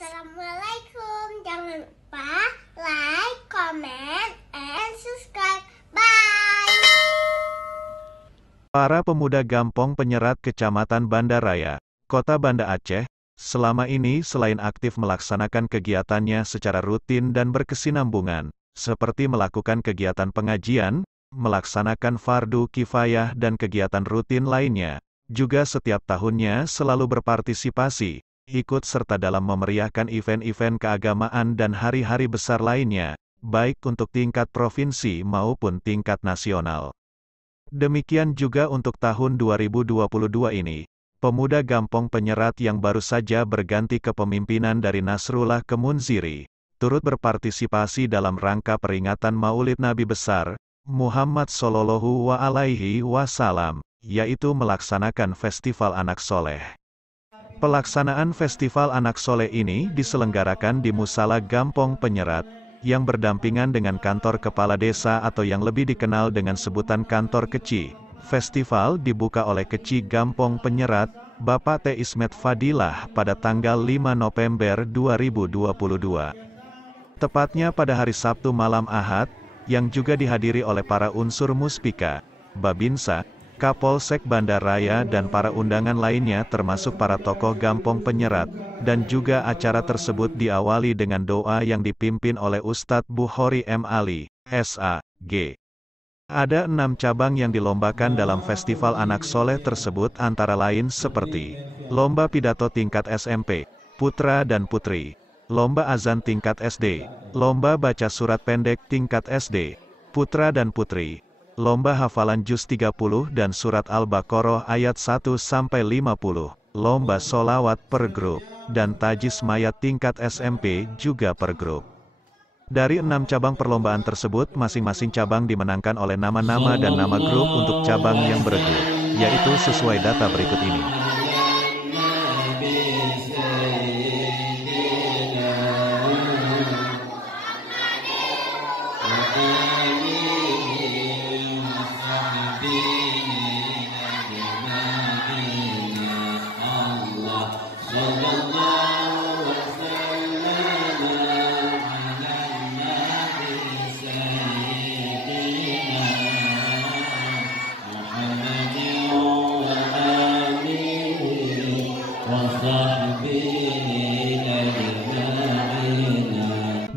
Assalamualaikum. Jangan lupa like, comment, and subscribe. Bye. Para pemuda Gampong Penyerat Kecamatan Banda Raya, Kota Banda Aceh, selama ini selain aktif melaksanakan kegiatannya secara rutin dan berkesinambungan, seperti melakukan kegiatan pengajian, melaksanakan fardu kifayah dan kegiatan rutin lainnya, juga setiap tahunnya selalu berpartisipasi, ikut serta dalam memeriahkan event-event keagamaan dan hari-hari besar lainnya, baik untuk tingkat provinsi maupun tingkat nasional. Demikian juga untuk tahun 2022 ini, pemuda Gampong Penyerat yang baru saja berganti kepemimpinan dari Nasrullah ke Munziri, turut berpartisipasi dalam rangka peringatan Maulid Nabi Besar, Muhammad Shallallahu Alaihi Wasallam, yaitu melaksanakan Festival Anak Soleh. Pelaksanaan Festival Anak Soleh ini diselenggarakan di Musala Gampong Penyerat, yang berdampingan dengan kantor kepala desa atau yang lebih dikenal dengan sebutan kantor Keci. Festival dibuka oleh Keci Gampong Penyerat, Bapak T. Ismet Fadilah pada tanggal 5 November 2022. Tepatnya pada hari Sabtu malam Ahad, yang juga dihadiri oleh para unsur Muspika, Babinsa, Kapolsek Banda Raya dan para undangan lainnya termasuk para tokoh Gampong Penyerat, dan juga acara tersebut diawali dengan doa yang dipimpin oleh Ustadz Bukhori M. Ali, S.A.G. Ada 6 cabang yang dilombakan dalam Festival Anak Soleh tersebut antara lain seperti Lomba Pidato Tingkat SMP, Putra dan Putri, Lomba Azan Tingkat SD, Lomba Baca Surat Pendek Tingkat SD, Putra dan Putri, Lomba Hafalan Juz 30 dan Surat Al-Baqarah ayat 1-50, Lomba Sholawat per grup, dan Tajis Mayat tingkat SMP juga per grup. Dari 6 cabang perlombaan tersebut, masing-masing cabang dimenangkan oleh nama-nama dan nama grup untuk cabang yang beregu, yaitu sesuai data berikut ini.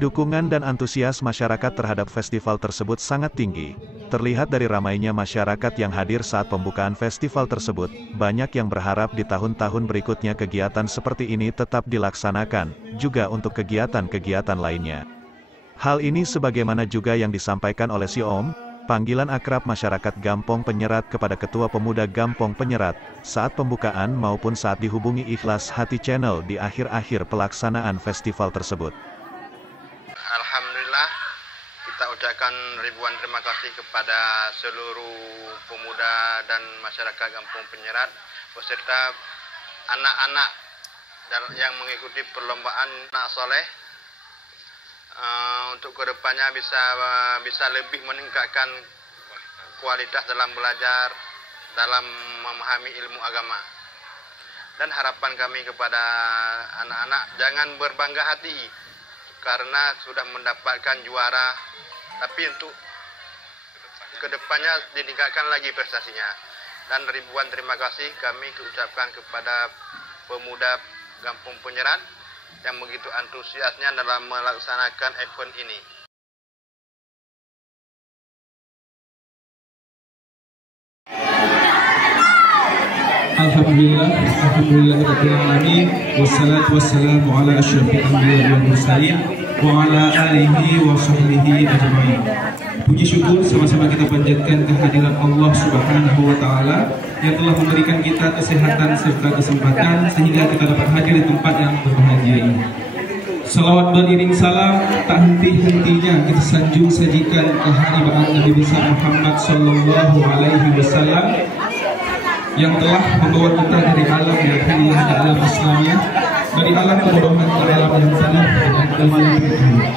Dukungan dan antusias masyarakat terhadap festival tersebut sangat tinggi. Terlihat dari ramainya masyarakat yang hadir saat pembukaan festival tersebut, banyak yang berharap di tahun-tahun berikutnya kegiatan seperti ini tetap dilaksanakan, juga untuk kegiatan-kegiatan lainnya. Hal ini sebagaimana juga yang disampaikan oleh si Om, panggilan akrab masyarakat Gampong Penyerat kepada Ketua Pemuda Gampong Penyerat, saat pembukaan maupun saat dihubungi Ikhlas Hati Channel di akhir-akhir pelaksanaan festival tersebut. Alhamdulillah, kita ucapkan ribuan terima kasih kepada seluruh pemuda dan masyarakat Gampong Penyerat beserta anak-anak yang mengikuti perlombaan Anak Soleh. Untuk kedepannya bisa lebih meningkatkan kualitas dalam belajar, dalam memahami ilmu agama. Dan harapan kami kepada anak-anak, jangan berbangga hati karena sudah mendapatkan juara, tapi untuk kedepannya ditingkatkan lagi prestasinya. Dan ribuan terima kasih kami ucapkan kepada pemuda Gampong Penyerat yang begitu antusiasnya dalam melaksanakan event ini. Alhamdulillahirrahmanirrahim. Wassalatu wassalamu ala asyrafil anbiya'i wal mursalin wa ala alihi wa sahbihi ajma'in. Puji syukur sama-sama kita panjatkan kehadiran Allah Subhanahu wa taala yang telah memberikan kita kesehatan serta kesempatan sehingga kita dapat hadir di tempat yang berbahagia ini. Salawat beriring salam tak henti-hentinya kita sanjung sajikan kehadiran Nabi besar Muhammad Shallallahu Alaihi Wasallam yang telah membawa kita dari alam yang hanya ke alam Islamnya, dari alam kebodohan ke alam yang salah dengan ilmu yang tinggi.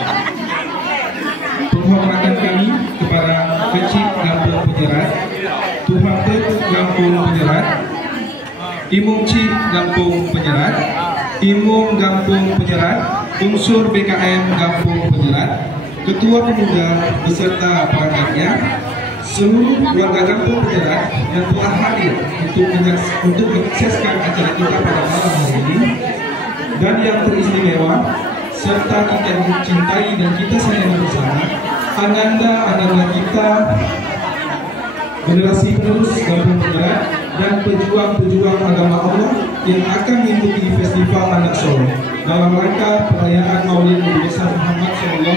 Penghormatan kami kepada Kecik Gampong Penyerat, Tuhan Gampong Penyerat, Imum Cik Gampong Penyerat, Imum Gampung Penyerat, unsur BKM Gampung Penyerat, Ketua Pemuda beserta perangkatnya, seluruh warga Gampung Penyerat yang telah hadir untuk menyukseskan acara kita pada malam hari ini, dan yang teristimewa serta kita cintai dan kita sayangi bersama, ananda kita, generasi penerus Gampung Penyerat dan pejuang-pejuang agama Allah yang akan mengikuti Festival Anak Soleh dalam rangka perayaan Maulid Nabi besar Muhammad SAW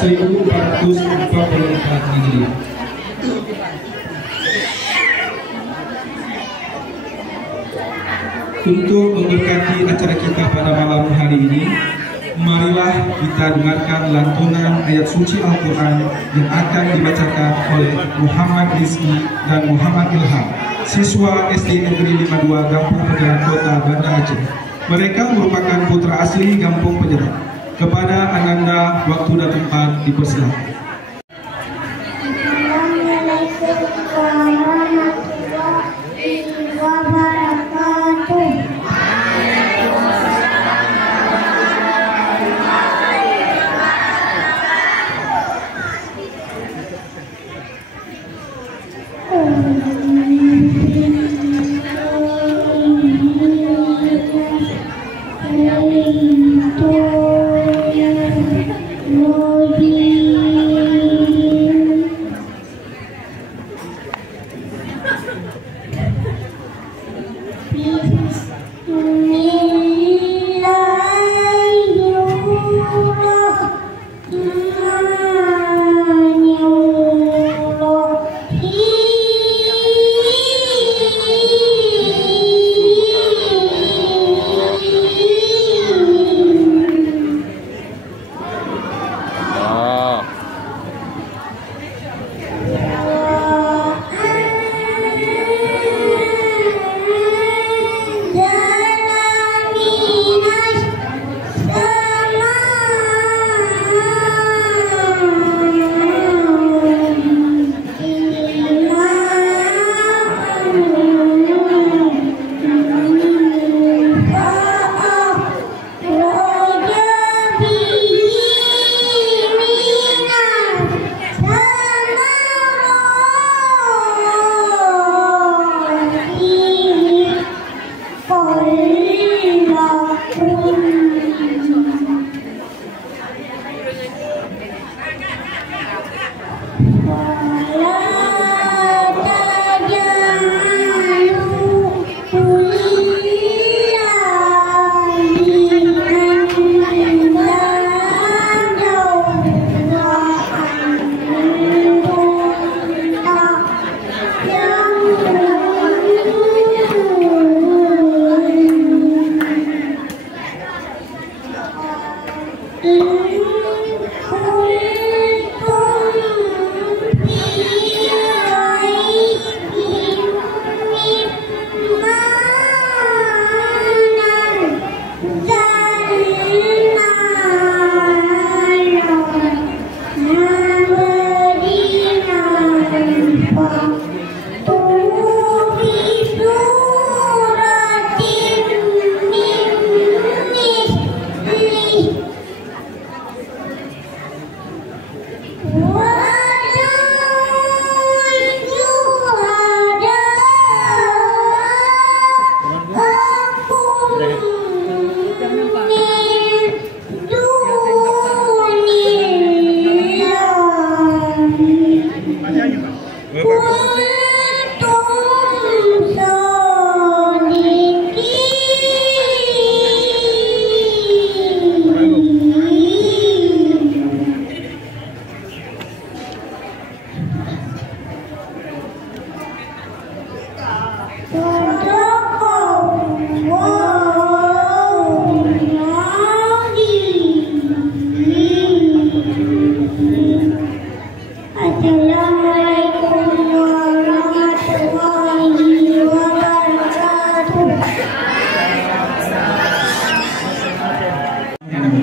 1444 Hijriah. Untuk memberkati acara kita pada malam hari ini, marilah kita dengarkan lantunan ayat suci Al-Quran yang akan dibacakan oleh Muhammad Rizki dan Muhammad Ilham, siswa SD Negeri 52 Gampung Penyerat Kota Banda Aceh. Mereka merupakan putra asli Gampung Penyerat. Kepada ananda, waktu dan tempat dipersilakan. Assalamualaikum warahmatullahi wabarakatuh.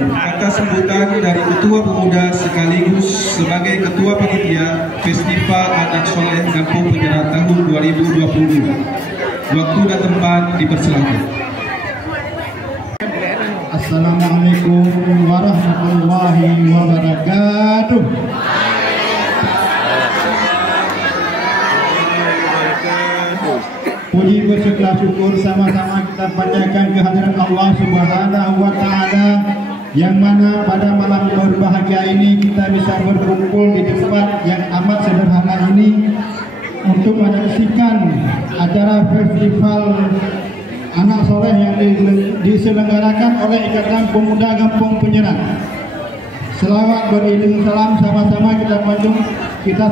Atas sambutan dari Ketua Pemuda sekaligus sebagai Ketua Panitia Festival Anak Soleh Gampung Penyerat tahun 2022. Waktu dan tempat dipersilakan. Assalamualaikum warahmatullahi wabarakatuh. Puji bersyukur syukur sama-sama kita panjatkan kehadiran Allah Subhanahu wa Ta'ala, yang mana pada malam berbahagia ini kita bisa berkumpul di tempat yang amat sederhana ini untuk menyaksikan acara festival anak soleh yang diselenggarakan oleh Ikatan Pemuda Kampung Penyerat. Selawat beriring salam sama-sama kita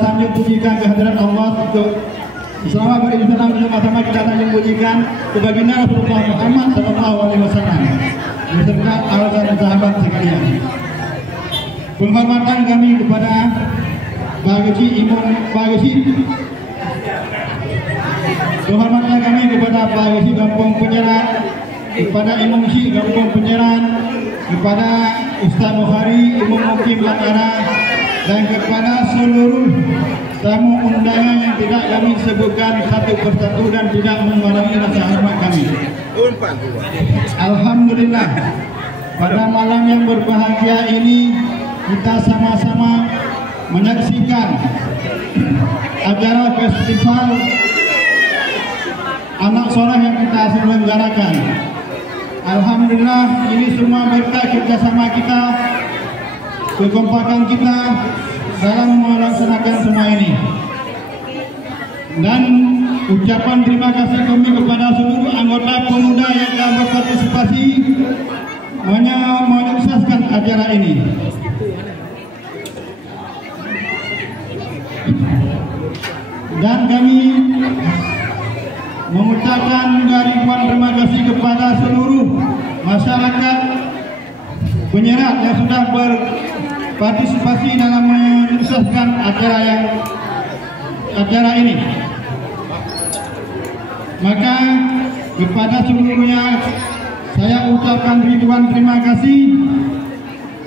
sanjung pujikan kehadiran Allah untuk selawat beriring salam sama-sama kita sanjung pujikan kebaginda Rasulullah Muhammad SAW beserta alasan dan sahabat sekalian. Penghormatan kami kepada penghormatan kami kepada Pak Gesi Kampung Penyerat, kepada Imam Syih Kampung Penyerat, kepada Ustaz Mukhari, Imam Mukim Lakara, dan kepada seluruh tamu undangan yang tidak kami sebutkan satu persatu dan tidak mengurangi rasa hormat kami. Alhamdulillah, pada malam yang berbahagia ini kita sama-sama menyaksikan acara festival anak soleh yang kita selenggarakan. Alhamdulillah, ini semua berkat kerjasama kita, kekompakan kita dalam melaksanakan semua ini. Dan ucapan terima kasih kami kepada seluruh anggota pemuda yang telah berpartisipasi menyukseskan acara ini. Dan kami mengucapkan ribuan terima kasih kepada seluruh masyarakat Penyerat yang sudah berpartisipasi dalam menyukseskan acara ini. Maka kepada seluruhnya saya ucapkan ribuan terima kasih.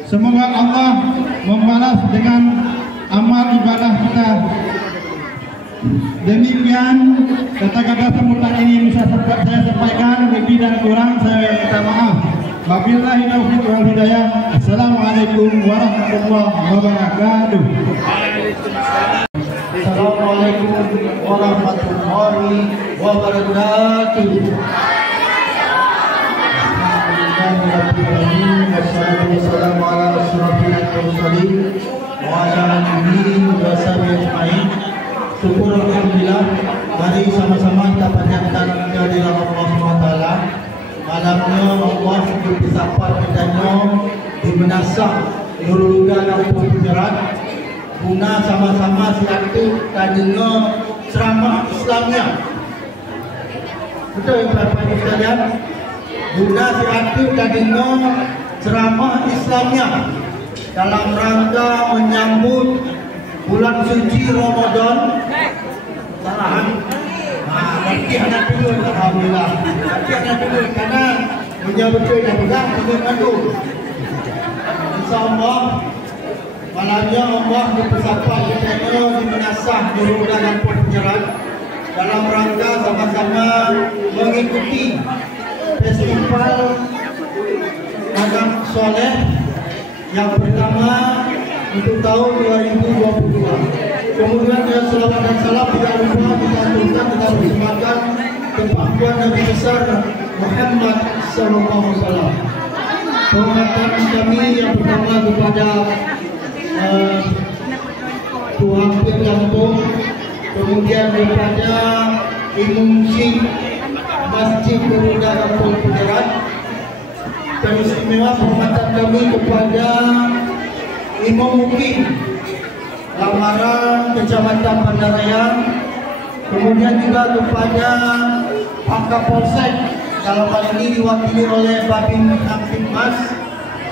Semoga Allah membalas dengan amal ibadah kita. Demikian kata-kata sambutan ini bisa saya sampaikan, lebih dan kurang saya minta maaf. Wabillahi taufiq wal hidayah. Assalamualaikum warahmatullahi wabarakatuh. Assalamualaikum warahmatullahi wabarakatuh. Wassalamualaikum warahmatullahi wabarakatuh. Syukur alhamdulillah, mari sama-sama kita panjatkan kehadiran Allah SWT. Malamnya Allah seperti sapa pedanya di menasah Nurul Kampung Penyerat, guna sama-sama silaturahmi kadenga ceramah Islamnya. Betul ya Bapak Ibu sekalian? Guna silaturahmi kadenga ceramah Islamnya dalam rangka menyambut bulan suci Ramadan. Salahan. Nanti anak dulu, alhamdulillah. Nanti anak dulu karena menyambut dan pegang dengan madu. Insyaallah malamnya Allah bersama kita di menasah Nurul Kampung Penyerat dalam rangka sama-sama mengikuti festival anak soleh yang pertama untuk tahun 2022. Kemudian dengan selawat dan salam tidak lupa kita aturkan, kita bersamakan kemampuan Nabi besar Muhammad SAW. Penghormatan kami yang pertama kepada Tuhan Kampung, kemudian kepada Imam Syih Masjid Pemuda Kampung Penyerat, dan istimewa penghormatan kami kepada Imam Mukim Lamaran Kecamatan Bandaraya, kemudian juga kepada Pak Kapolsek, dalam hal ini diwakili oleh Babin Kamtipmas,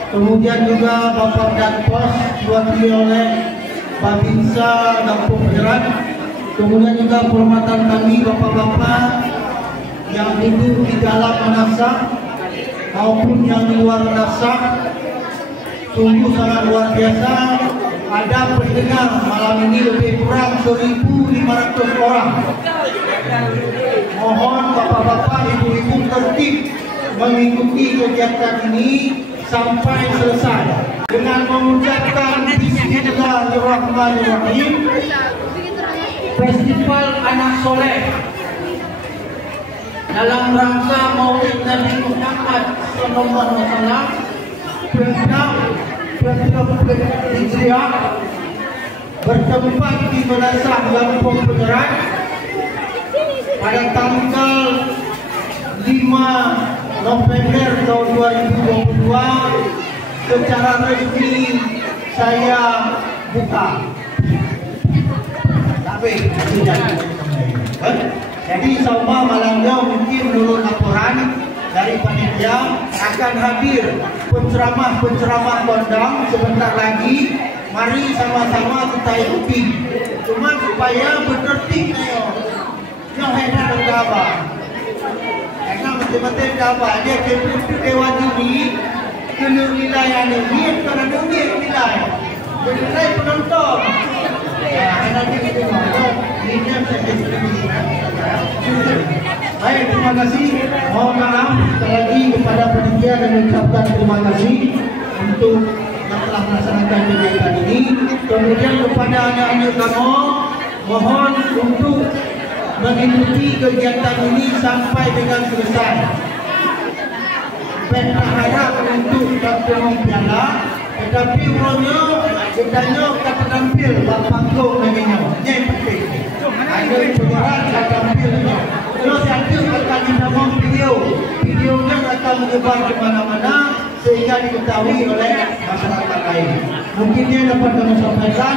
kemudian juga Bapak Danpos diwakili oleh Babinsa Kampung Penyerat, kemudian juga penghormatan kami bapak-bapak yang duduk di dalam menasah maupun yang di luar menasah. Sungguh sangat luar biasa. Ada pendengar malam ini lebih kurang 1.500 orang. Mohon bapak-bapak, ibu-ibu tertib mengikuti kegiatan ini sampai selesai dengan mengucapkan Bismillahirrahmanirrahim. Festival Anak Soleh dalam rangka Maulid Nabi Muhammad SAW Hijriah bertempat di Madrasah Lampung Peneran pada tanggal 5 November tahun 2022 secara resmi saya buka. Jadi insyaallah malamnya mungkin menurut laporan dari panitia akan hadir penceramah kondang sebentar lagi. Mari sama-sama kita ikuti. Cuma supaya bertertib yang hebat dan kabar. Karena betul-betul kabar dia kewan ini kena nilai ini karena nilai penonton. Baik, terima kasih. Mohon maaf sekali lagi kepada panitia dan mengucapkan terima kasih untuk yang telah melaksanakan kegiatan ini. Kemudian kepada anak-anak kamu, mohon untuk mengikuti kegiatan ini sampai dengan selesai. Saya harap untuk dapat piala, tetapi urutnya bedanya kata tampil panggung lagi-nya. Yang penting ada penyerahan kata tampilnya. Kalau satu akan ditambah videonya akan menyebar ke mana-mana sehingga diketahui oleh masyarakat lain. Mungkin dia dapat kami sampaikan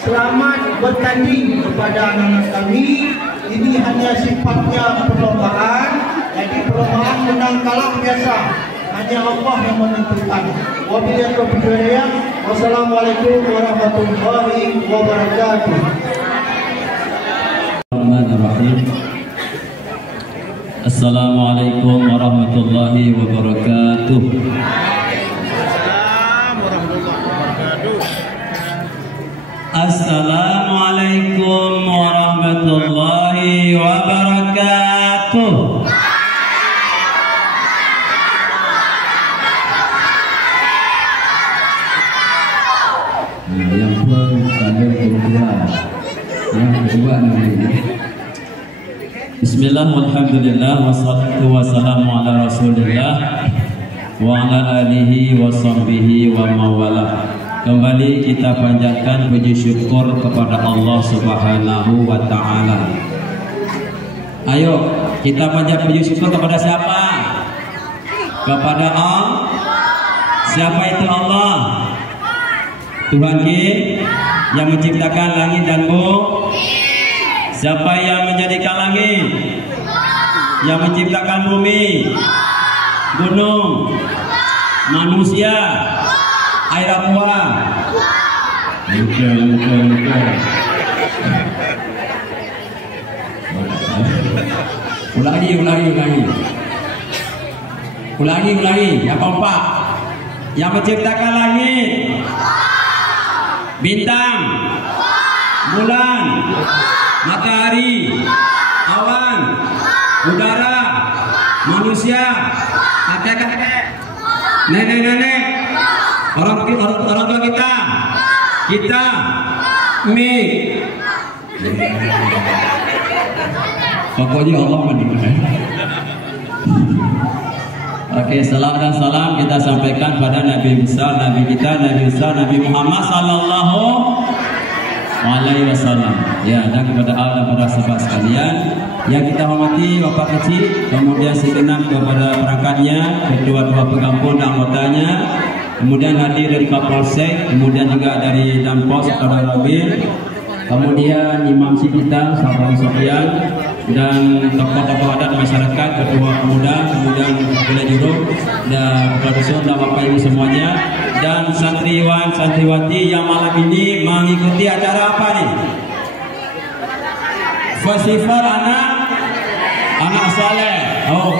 selamat bertanding kepada anak-anak kami. Ini hanya sifatnya perlombaan. Jadi perlombaan menang kalah biasa. Hanya Allah yang menentukan. Wabillahi taufiq wal hidayah. Wassalamualaikum warahmatullahi wabarakatuh. Assalamualaikum warahmatullahi wabarakatuh. Assalamualaikum warahmatullahi wabarakatuh. Yang pun saling berdoa. Yang kedua namanya. Bismillah, walhamdulillah, wassalatu wassalamu ala rasulillah wa ala alihi wa sahbihi wa mawala. Kembali kita panjatkan puji syukur kepada Allah Subhanahu wa ta'ala. Ayo kita panjat puji syukur kepada siapa? Kepada Allah. Siapa itu Allah? Tuhan yang menciptakan langit dan bumi. Siapa yang menjadikan langit? Yang menciptakan bumi, gunung, manusia, air aqua. Ulangi. Yang keempat, yang menciptakan langit, bintang, bulan, matahari, awan, udara, manusia, kakek-kakek, nenek-nenek, orang tua kita, mie. Pokoknya Allah mendengar. Oke, salam dan salam kita sampaikan pada Nabi besar, Nabi kita, Nabi Muhammad sallallahu alaihi wasallam. Ya, dan kepada Allah dan para sahabat sekalian yang kita hormati, Bapak kecil, kemudian segenap kepada perangkatnya, kedua-dua pengampun dan anggotanya, kemudian hadir dari Kapolsek, kemudian juga dari Danpos Saudara Rabil, kemudian imam kita, sahabat Sofian, dan tokoh-tokoh adat masyarakat, ketua pemuda, kemudian kepala juru dan produsen dan Bapak Ibu semuanya, dan santriwan santriwati yang malam ini mengikuti acara apa nih? Festival anak saleh. Oh,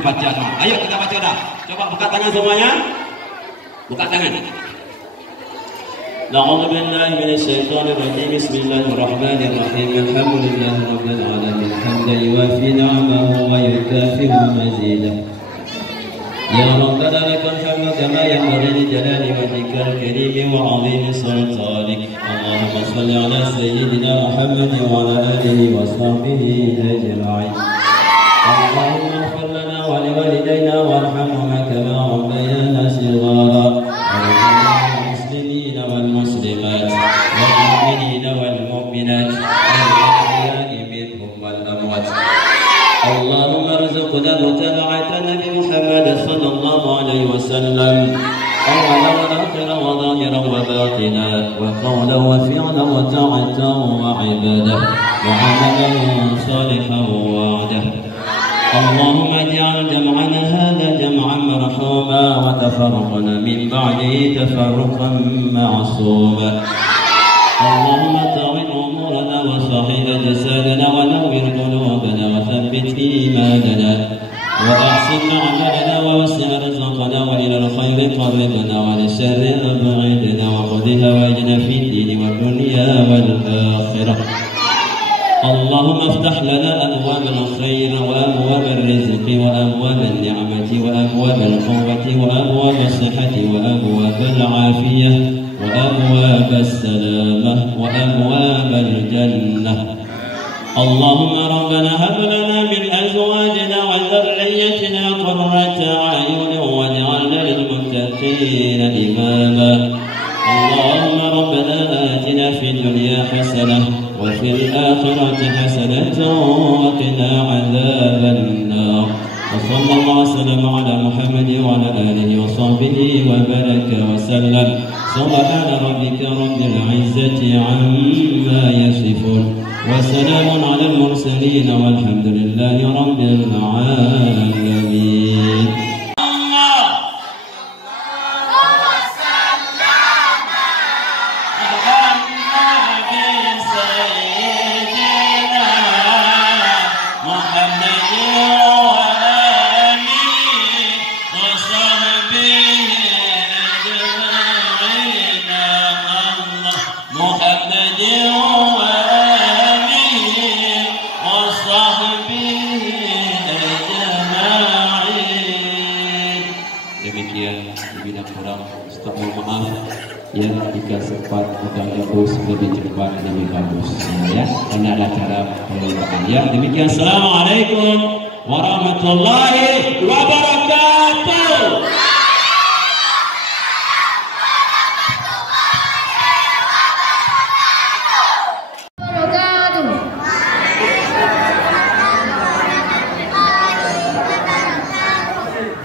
baca dah. Ayo kita baca dah. Coba buka tangan semuanya. Buka tangan. A'udzu billahi minasyaitonir rajim. Bismillahirrahmanirrahim. Alhamdulillahi rabbil alamin. Hamdan yuwafi ni'amahu wa yukafi'u mazidah. يا ربنا لك الحمد كما ينبغي لجلال وجهك الكريم وعظيم سلطانك. اللهم صل على سيدنا محمد وعلى آله وصحبه أجمعين. اللهم اغفر لنا ولوالدينا وارحمهما كما ربيانا صغارا. المسلمين والمسلمات والمؤمنين والمؤمنات الأحياء منهم والأموات. اللهم ارزقنا متابعة نبي محمد صلى الله عليه وسلم أولا وآخرا وظاهرا وباطنا وقولا وفعلا وطاعة وعبادة وعملا صالحا ووعدا. اللهم اجعل جمعنا هذا جمعا مرحوما وتفرقنا من بعده تفرقا معصوما. اللهم طول امورنا وصحح اجسادنا ونور قلوبنا وثبت ايماننا واحسن عملنا ووسع رزقنا والى الخير قربنا وللشر ابعدنا وخذ هواجنا في الدين والدنيا والاخره. اللهم افتح لنا أبواب الخير وأبواب الرزق وأبواب النعمة وأبواب القوة وأبواب الصحة وأبواب العافية وأبواب السلامة وأبواب الجنة. اللهم ربنا هب لنا من أزواجنا وذريتنا قرة أعين واجعلنا للمتقين إماما. اللهم ربنا آتنا في الدنيا حسنة وفي الآخرة حسنة وقنا عذاب النار. وصلى الله وسلم على محمد وعلى آله وصحبه وبارك وسلم. سبحان ربك رب العزة عما يصفون وسلام على المرسلين والحمد لله رب العالمين. Jika sempat bukan bagus lebih cepat lebih bagus ya, karena ada cara perlombaan ya. Demikian, assalamualaikum warahmatullahi wabarakatuh.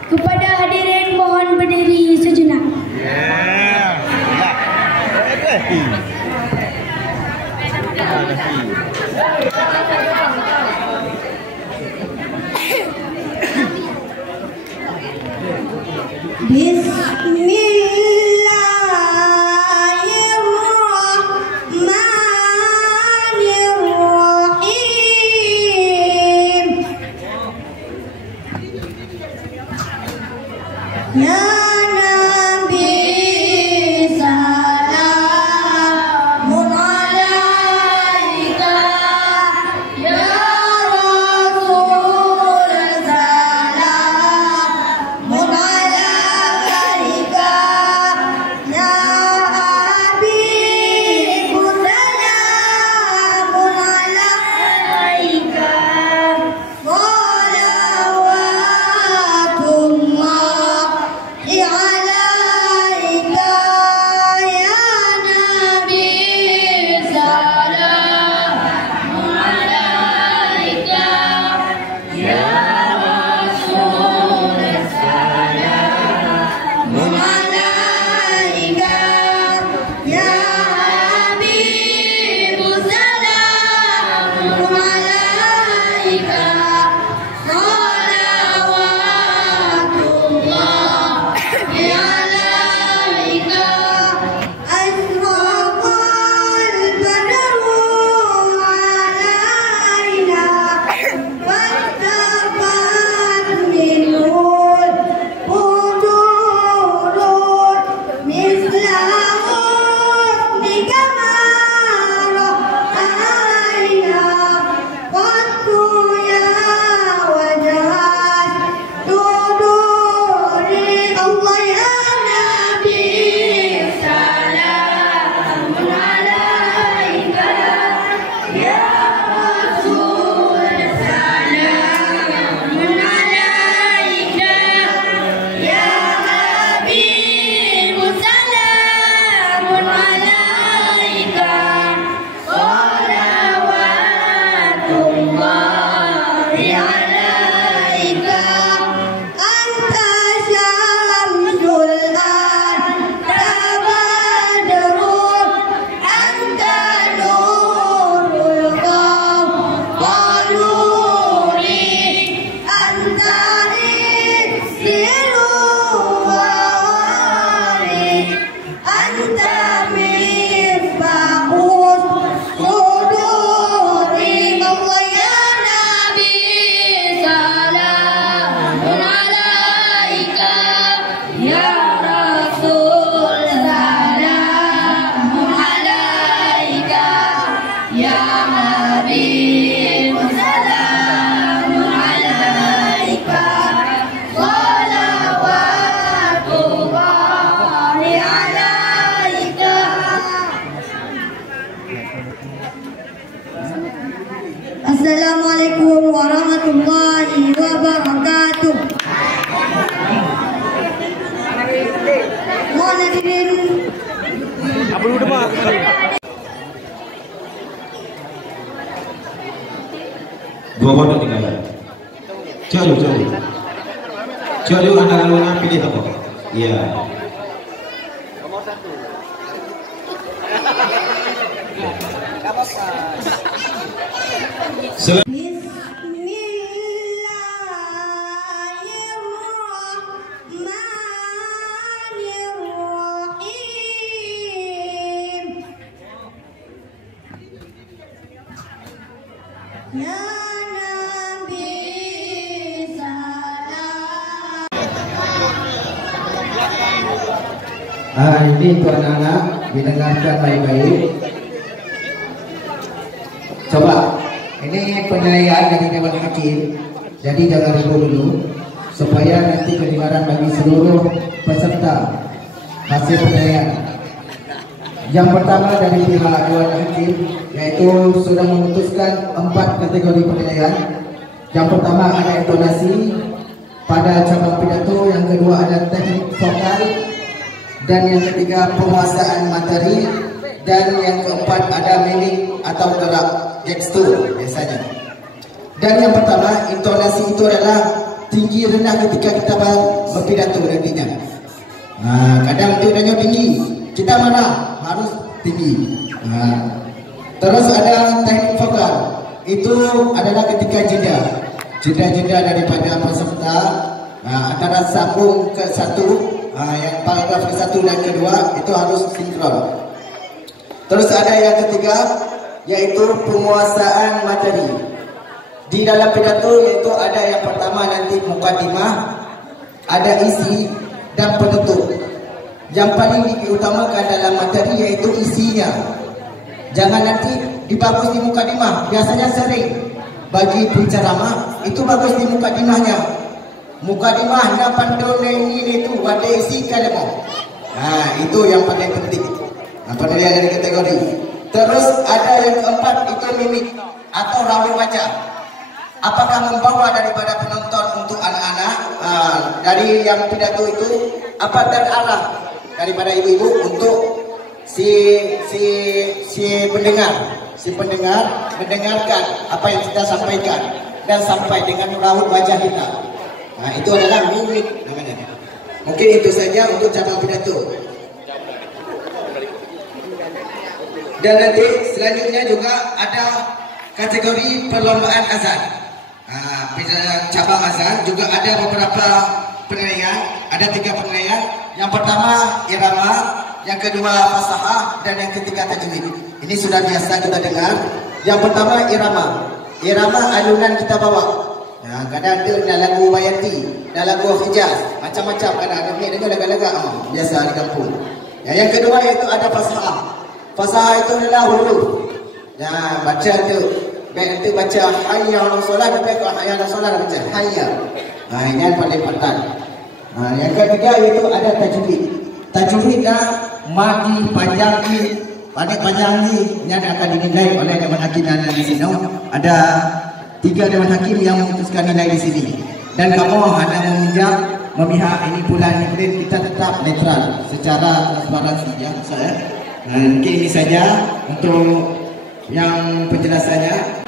Kepada hadirin mohon berdiri sejenak. Bismillahirrahmanirrahim. Ya Nabi salamun alaika, ya Rasul salamun alaika. hadirin. Dua bodoh tinggal. Coba anda pilih apa? Iya. Bismillahirrahmanirrahim. Ya Nabi salam. Ini untuk anak-anak didengarkan baik-baik. Coba, ini penilaian dari Dewan Hakim. Jadi jangan ribut dulu, supaya nanti kedengaran bagi seluruh peserta hasil penilaian. Yang pertama dari pihak Dewan Hakim, yaitu sudah memutuskan 4 kategori penilaian. Yang pertama ada intonasi pada cabang pidato, yang kedua ada teknik vokal, dan yang ketiga penguasaan materi, dan yang keempat ada mimik atau gerak gestur biasanya. Dan yang pertama, intonasi itu adalah tinggi rendah ketika kita berpidato nantinya. Kadang itu nanya tinggi, kita mana harus tinggi. Terus ada teknik vokal, itu adalah ketika jeda daripada peserta antara sambung ke satu. Yang paragraf ke-1 dan ke-2 itu harus sinkron. Terus ada yang ketiga, yaitu penguasaan materi. Di dalam pidato yaitu ada yang pertama nanti mukadimah, ada isi dan penutup. Yang paling diutamakan dalam materi yaitu isinya. Jangan nanti dibagus di mukadimah. Biasanya sering bagi penceramah itu bagus di mukadimahnya. Mukadimah na pandone ini itu ada isi kalemo. Itu yang paling penting. Penilaian dari kategori. Terus ada yang keempat itu mimik atau raut wajah. Apakah membawa daripada penonton untuk anak-anak dari yang pidato itu apa terarah daripada ibu-ibu untuk si pendengar mendengarkan apa yang kita sampaikan dan sampai dengan raut wajah kita. Itu adalah mimik namanya. Mungkin itu saja untuk cabang pidato. Dan nanti selanjutnya juga ada kategori perlombaan azan. Cabang azan juga ada beberapa penilaian. Ada 3 penilaian. Yang pertama irama, yang kedua fasahah, dan yang ketiga tajwid. Ini sudah biasa kita dengar. Yang pertama irama. Irama alunan kita bawa. Kadang ada lagu Bayati, ada lagu Hijaz, macam-macam kadang ada dengar lagu-lagu biasa di kampung. Yang kedua itu ada fasahah. Fasahah itu adalah huruf. Baca tu, baik itu baca hayya 'alas solat, tapi kalau hayya 'alas solat baca hayya. Ini yang paling penting. Yang ketiga itu ada tajwid. Tajwid mati panjang ini akan dinilai oleh Dewan Hakim di sini. Ada 3 Dewan Hakim yang memutuskan nilai di sini. Dan kamu hanya memihak ini pula ini, kita tetap netral secara transparansi ya saya. Mungkin ini saja untuk yang penjelasannya.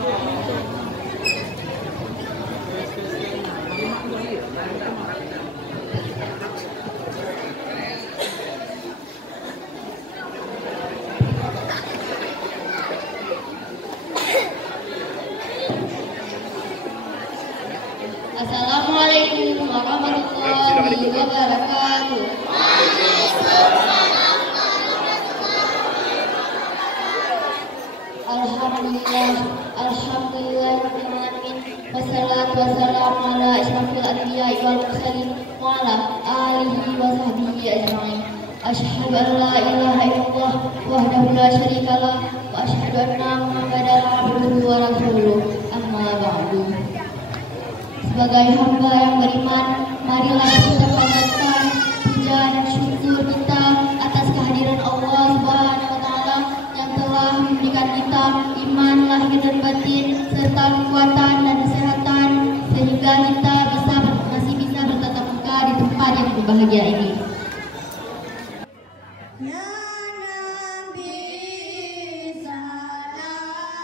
Assalamualaikum warahmatullahi wabarakatuh. Alhamdulillah rabbil alamin. Wassalatu wassalamu ala asyrafil anbiya'i wal mursalin wa ala alihi wa sahbihi ajma'in. Asyhadu an la ilaha illallah wahdahu la syarika lah wa asyhadu anna Muhammadan abduhu wa rasuluh. Amma ba'du. Sebagai hamba yang beriman, marilah kita panjatkan puja dan syukur kita atas kehadiran Allah Subhanahu wa taala yang telah memberikan kita iman lahir dan batin serta kekuatan dan kesehatan sehingga kita masih bisa bertatap muka di tempat yang berbahagia ini. Ya Nabi salamun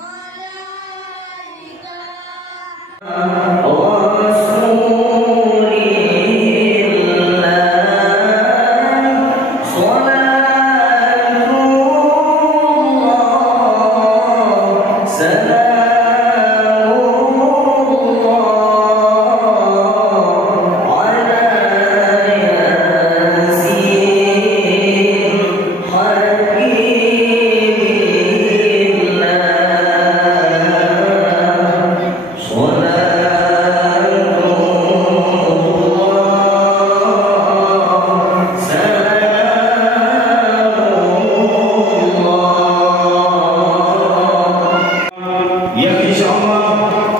alaika. yang insyaallah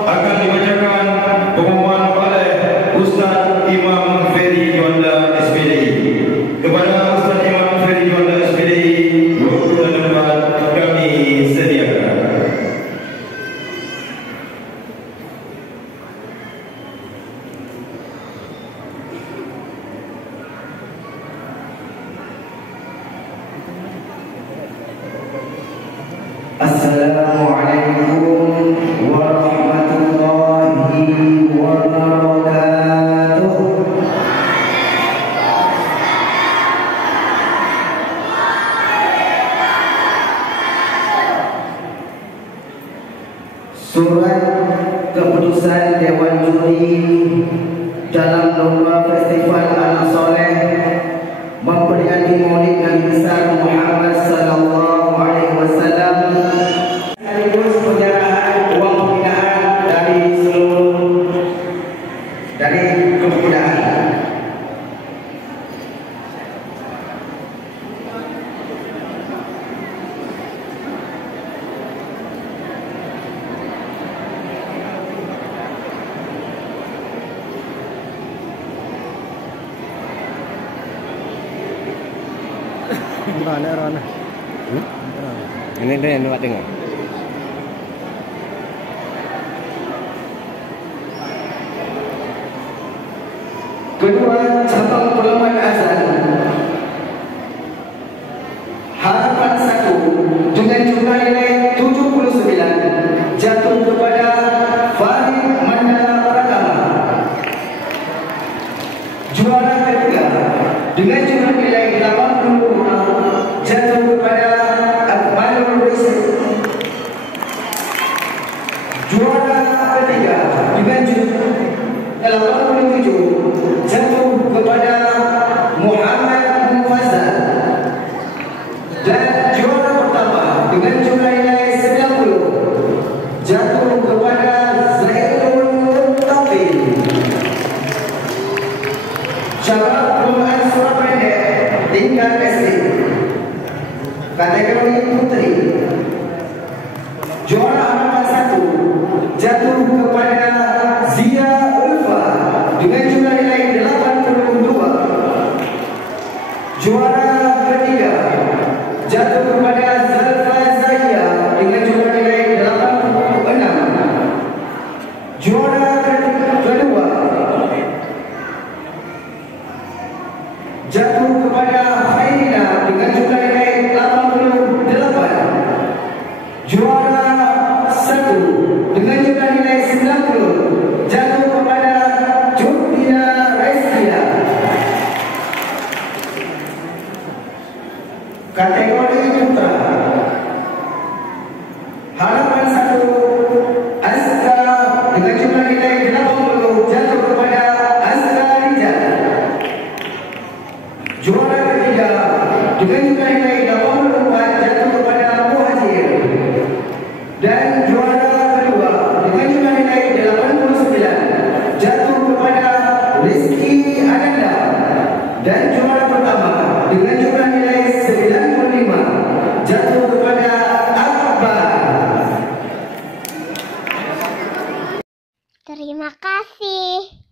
akan dibacakan pengumuman oleh Ustaz Imam Ferry Juanda SPD. Kepada Ustaz Imam Ferry Juanda SPD, waktu dan tempat kami sediakan. Assalamualaikum warahmatullahi wabarakatuh. Surat keputusan Dewan Juri dalam lomba Festival Anak Soleh memperingati Maulid Nabi besar Muhammad sallallahu alaihi wasallam sekaligus penyerahan uang pembinaan dari kepembinaan. Ini dia yang buat tengok. Kedua cabang perlombaan azan harapan 1 dengan jumlah nilai 79 jatuh kepada Farid Mandala Pratama. Juara ketiga dengan jumlah nilai 85 jatuh kepada Akmalul Rizq. Juara ketiga dengan jumlah 87 jatuh kepada Muhammad Mufazzal. Dan juara pertama dengan jumlah nilai 90 jatuh kepada Zainul Taufik. Cabang perlombaan surat pendek tingkat SD kategori putri, juara harapan 1 jatuh kepada Zia Ulfa dengan jumlah nilai 82. Juara ketiga jatuh kepada Zalfa Zahia dengan jumlah nilai 86. Juara kedua jatuh kepada Hairina dengan jumlah nilai 88. Juara 1 dengan jumlah nilai 90 jatuh kepada Jurdina Restia. Kategori putra harapan 1 Aska dengan jumlah nilai 80 jatuh kepada Aska Rijal. Juara ketiga dengan jumlah nilai 84 jatuh kepada Muhajir. Dan juara kedua dengan jumlah nilai 89 jatuh kepada Rizky Ananda. Dan juara pertama dengan jumlah nilai 95 jatuh kepada Akbar. Terima kasih.